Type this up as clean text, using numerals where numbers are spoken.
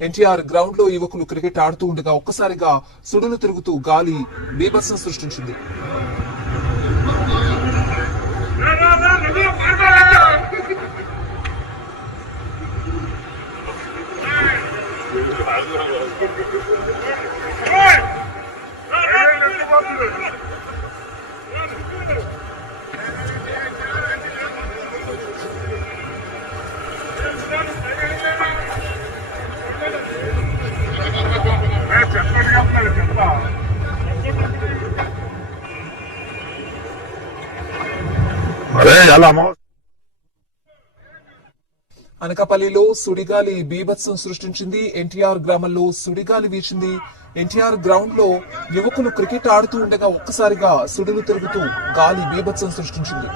NTR ground లో యువకులు cricket ఆడుతూ ఉండగా ఒక్కసారిగా సుడులు తిరుగుతూ గాలి బీభత్సం సృష్టించింది. అనకాపల్లిలో సుడిగాలి బీభత్సం సృష్టించింది. ఎన్టీఆర్ గ్రామంలో సుడిగాలి వీచింది. ఎన్టీఆర్ గ్రౌండ్ లో యువకులు క్రికెట్ ఆడుతూ ఉండగా ఒక్కసారిగా సుడులు తిరుగుతూ గాలి బీభత్సం సృష్టించింది.